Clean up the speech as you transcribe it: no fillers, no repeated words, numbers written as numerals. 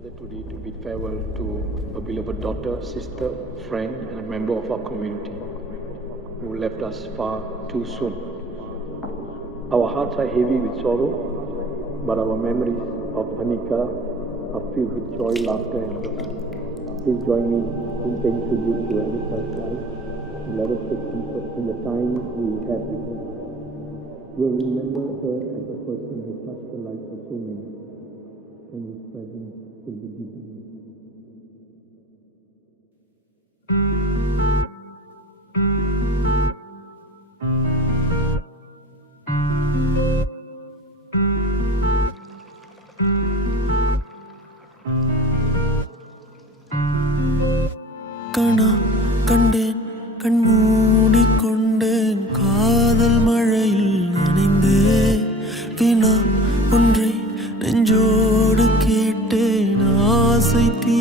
gathered today to bid farewell to a beloved daughter, sister, friend, and a member of our community who left us far too soon. Our hearts are heavy with sorrow, but our memories of Anika are filled with joy, laughter, and hope. Please join me in paying tribute to Anika's life and let us take comfort in the time we had with her. We'll remember her as a person who touched the lives of so many, and whose presence will be deeply missed. கணா கண்டேன் கண் மூடிக்கொண்டேன் காதல் மழையில் நனைந்தே வினா ஒன்றை நெஞ்சோடு கேட்டேன் ஆசை தீ